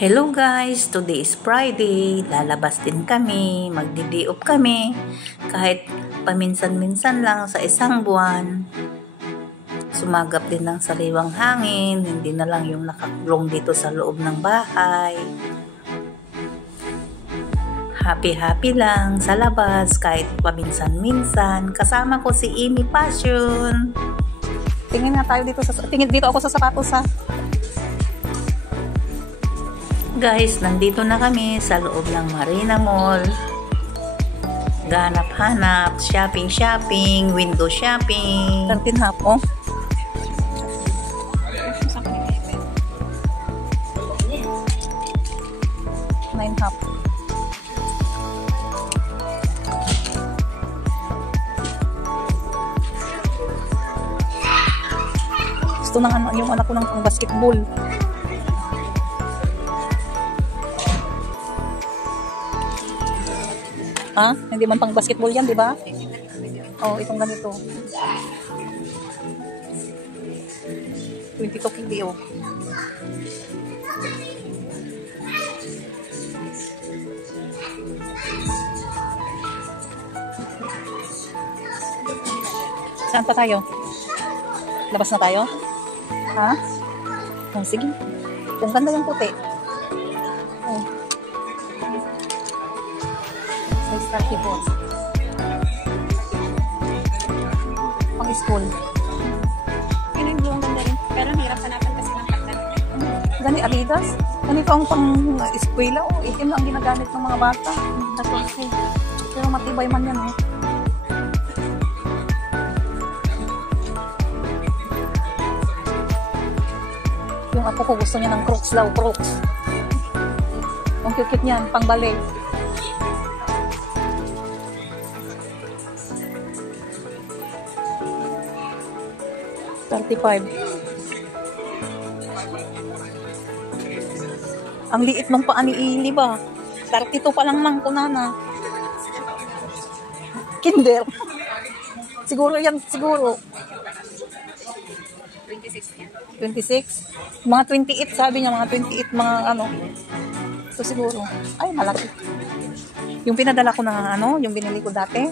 Hello guys, today is Friday, lalabas din kami, magdi-day off kami, kahit paminsan-minsan lang sa isang buwan. Sumagap din ng sariwang hangin, hindi na lang yung nakakulong dito sa loob ng bahay. Happy lang sa labas kahit paminsan-minsan. Kasama ko si Amy Passion. Tingin nga tayo dito dito ako sa sapatos ha. Guys, nandito na kami sa loob ng Marina Mall. Ganap-hanap, shopping, window shopping. 13 half, oh. Nine half. Gusto nang yung anak ko ng pang basketball. Ha? Hindi man pang basketball yan, di ba? Oh, itong ganito. 22 kg, oh. Saan pa tayo? Labas na tayo? Ha? Oh, sige. Ang ganda yung puti. Oh. Size 34. Pang school. Yun yung blue, ganda rin. Pero hirap hanapan kasi ng pagkat. Gani Adidas? Ganito ang pang eskwela. Oh, itim lang ginagamit ng mga bata. Pero matibay man yan, eh. Yung apo ko gusto niya ng Crocs daw, Crocs. Ang cute niyan, pang ballet. $35. Ang liit ng paa ni Ili ba? 32 pa lang mang kunana. Kinder. Siguro yan, siguro. 26? Mga 28 sabi niya, mga 28, mga ano. So siguro, ay malaki. Yung pinadala ko na ano, yung binili ko dati,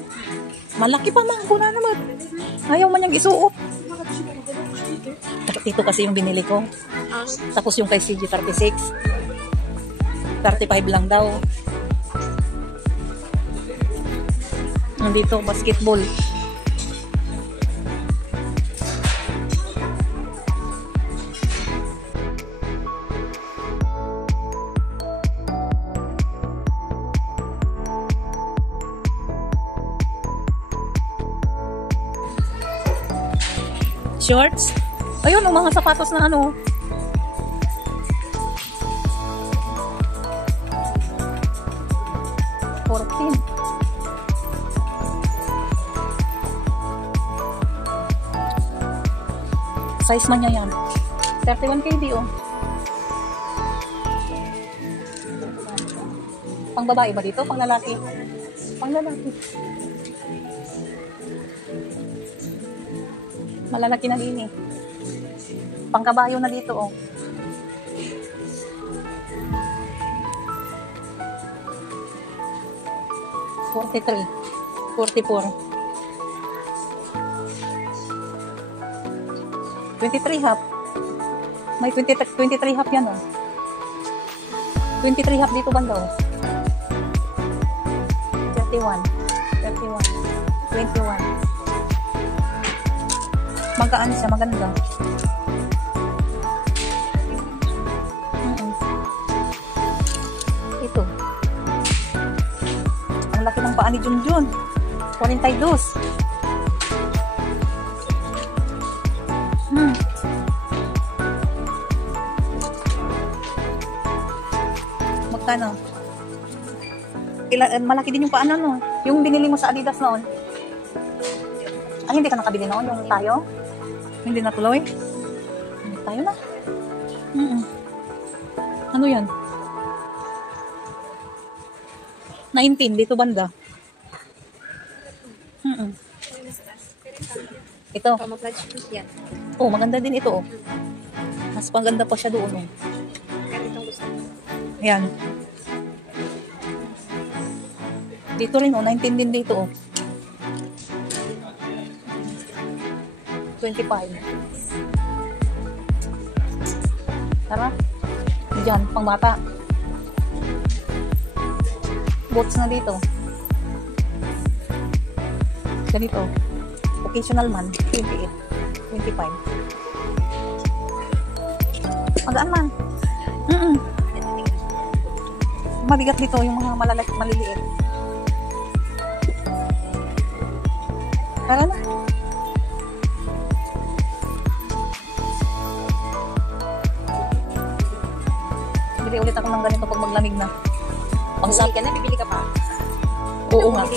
malaki pa man, kuna naman. Ayaw man niyang isuot. Ito kasi yung binili ko. Tapos yung kay CG 36. 35 lang daw. Nandito, basketball. Shorts. Ayun, ang mga sapatos na ano. $14. Size man niya yan. 31 kg, oh. Pang babae ba dito? Pang lalaki? Pang lalaki. Malalaki na din, eh. Pangkabayo na dito, oh. $43. $44. 23 half. May 23 half yan, oh. 23 half dito banda, oh. 31. 21. Magkaan siya, maganda. Ito. Ang laki ng paa ni Junjun. 42. Magkano? Malaki din yung paa na, no? Yung binili mo sa Adidas noon. Ay, hindi ka nakabili noon, yung tayo? Hindi na tuloy? Tayo na. Ano yan? 19, dito banda. Ito. Oh, maganda din ito, oh. Mas paganda pa siya doon, oh. Ganitong gusto. Ayan. Dito rin, 19 din dito, 25. Tara. Diyan, pang bata. Boots na dito. Ganito. Occasional man, 28. 25. Magaan man. Mabigat dito yung mga maliliit. Tara na. Bili ulit ako ng ganito pag maglamig na. Bibili ka na, bibili ka pa. Oo nga.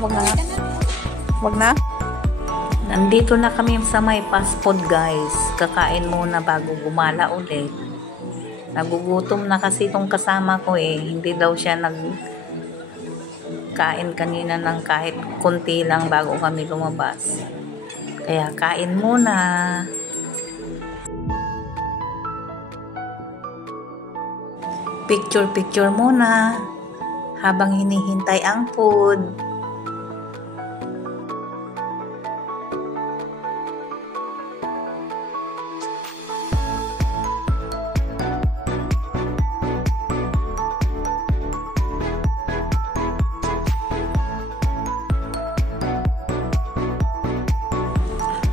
Wag na. Wag na. Nandito na kami sa may fast food, guys. Kakain muna bago gumala ulit. Nagugutom na kasi itong kasama ko eh. Hindi daw siya nagkain kanina ng kahit konti lang bago kami lumabas. Kaya kain muna. Picture muna habang hinihintay ang food.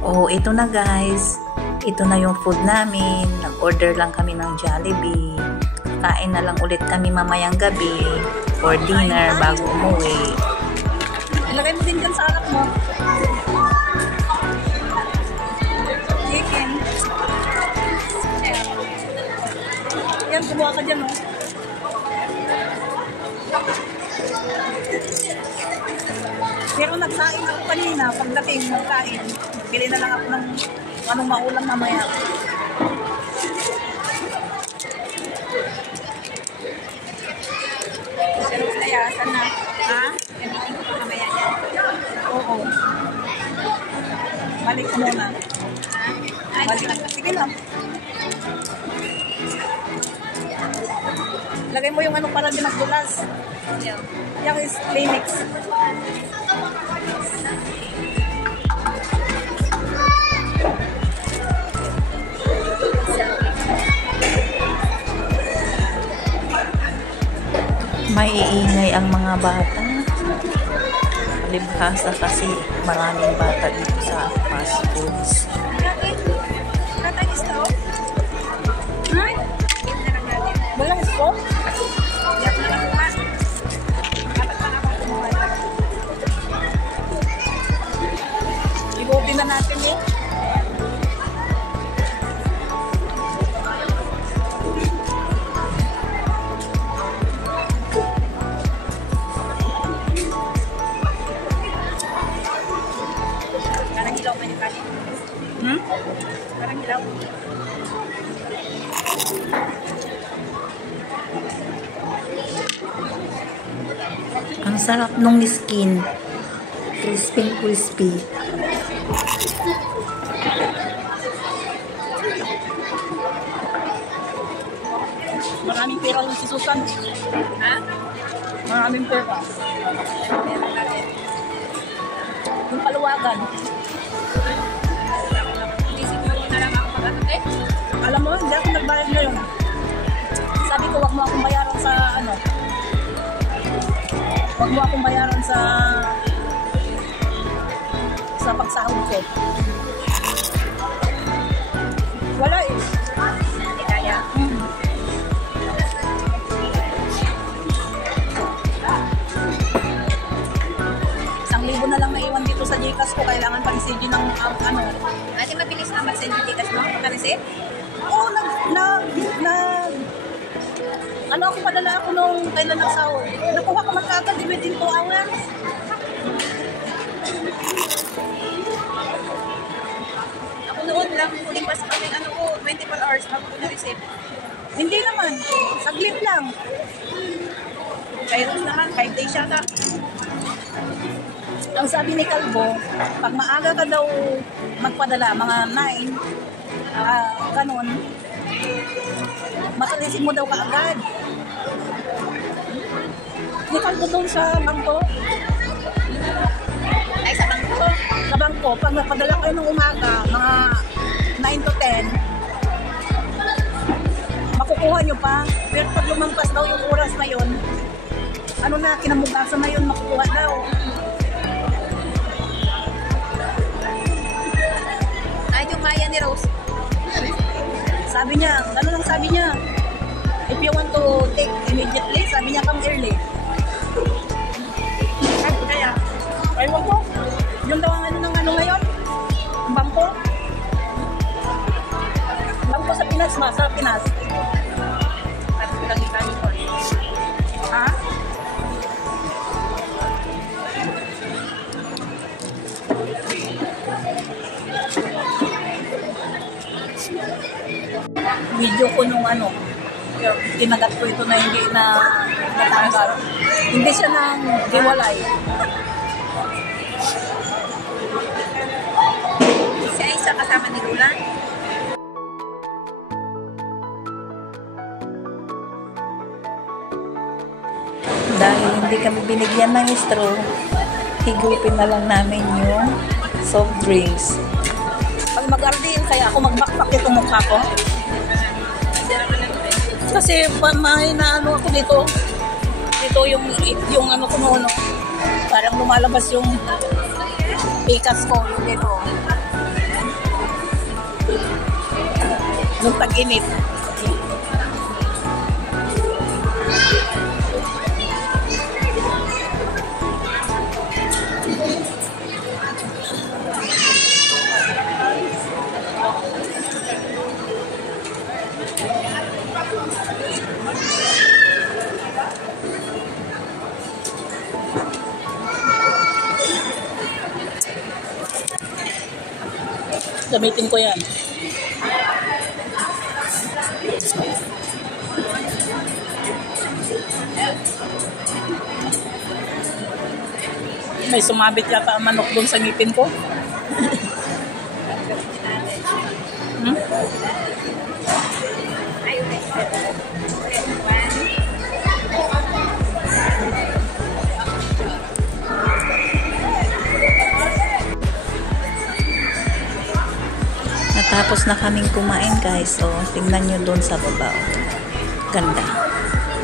Oh, ito na guys. Ito na yung food namin. Nag-order lang kami ng Jollibee. Kain na lang ulit kami mamayang gabi for dinner bago umuwi. Ilagay mo din dyan sa alak mo. Chicken. Yan, kumuha ka dyan, oh. Pero nagsain ako kanina, pagdating nagsain. Bili na lang ako ng anong maulam mamaya. Pero kaya, sana? Ha? Gamitin ko mamaya yan. Oo. Balik ka muna. Balik. Sige lang. Lagay mo yung ano para di magdulas. Yung is play mix. May iingay ang mga bata. Libhasa kasi maraming bata dito sa fast foods. Walang scope? Ibutin na natin eh. Parang hilaw man yung kanin. Parang hilaw. Ang sarap nung skin. Crispy. Maraming pera yung si Susan. Ha? Maraming pera. Yung paluwagan. Isip mo na lang ako pag-ano eh? Alam mo, hindi ako nagbayad ngayon. Sabi ko, wag mo akong bayaran sa ano. Wag mo akong bayaran sa pagsahod ko. Wala eh. Hindi kaya. ₱1,000 na lang naiwan dito sa Gcash ko. Kailangan pa rin si G ng ano. Ate, mabilis na mag-send yung Gcash mo? Magka-receipt? Oo, ano ako, padala ako nung kailan ng sahod. Nakuha ko magkagad within 2 hours. Ako noon lang, huling pa sa kami, ano ko, 24 hours bago ko na-receipt. Hindi naman, saglit lang. Kairos naman, 5 days yata. Ang sabi ni Calvo, pag maaga ka daw magpadala, mga 9, ganun, makareceive mo daw kaagad. technical ko doon sa bangko. Ay, sa bangko? Sa bangko. Pag napadala kayo ng umaga, mga 9 to 10, makukuha nyo pa. Pero pag lumampas daw yung oras na yun, ano na, kinamugasan na yun, makukuha daw. Ay, yung maya ni Rose. Sabi niya, ano lang sabi niya, if you want to take immediately, sabi niya, come early. Kaya, aywan ko. Yung daw ang ano ng ano ngayon? Ang bangko? Bangko sa Pinas ba? Sa Pinas. Ha? Video ko nung ano, kinagat ko ito na hindi na natanggal. Hindi siya nang giwalay. Siya isa kasama ni Lula? Dahil hindi kami binigyan ng straw, higupin na lang namin yung soft drinks. Pag mag-ardin, kaya ako mag-backpack itong mukha ko. Kasi may na ano ako dito. Dito yung ano ko noon. Parang lumalabas yung ikas ko. Dito. Nung tag-init. Gamitin ko yan. May sumabit yata ang manok doon sa ngipin ko. Natapos na kaming kumain guys, so tingnan nyo doon sa baba. Ganda.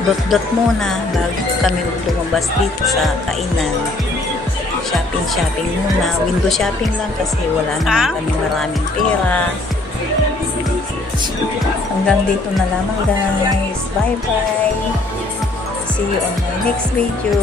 Dot-dot muna bago kami lumabas dito sa kainan. Shopping muna. Window shopping lang kasi wala naman kami maraming pera. Hanggang dito na lamang guys. Bye bye. See you on my next video.